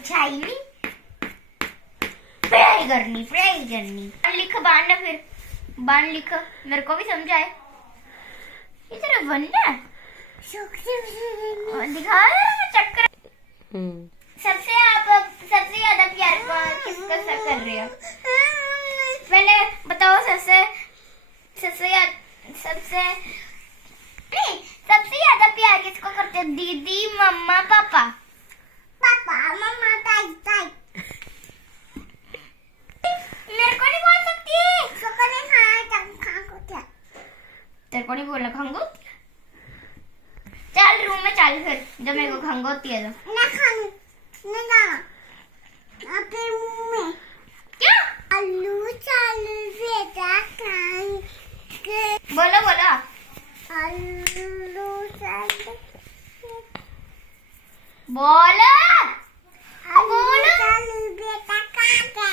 छाई नहीं, पढ़ाई करनी लिख बांधना, फिर बांध लिख, मेरे को भी समझाए। ये तेरा बनना है दिखा चक्कर। सबसे ज्यादा प्यार किसका कर रहे हो? पहले बताओ, सबसे ज्यादा प्यार किसको करते हो? दीदी, मम्मा, पापा? मम्मा, ताई। मेरे को नहीं बोल सकती। तेरे को नहीं बोलना खंगोत? चल रूम में चल, फिर जब मेरे को खंगोती है तो अपने मुंह में क्या आलू चालू बेटा खाएंगे। बोलो आलू चालू बोलो चालू बेटा खाएंगे।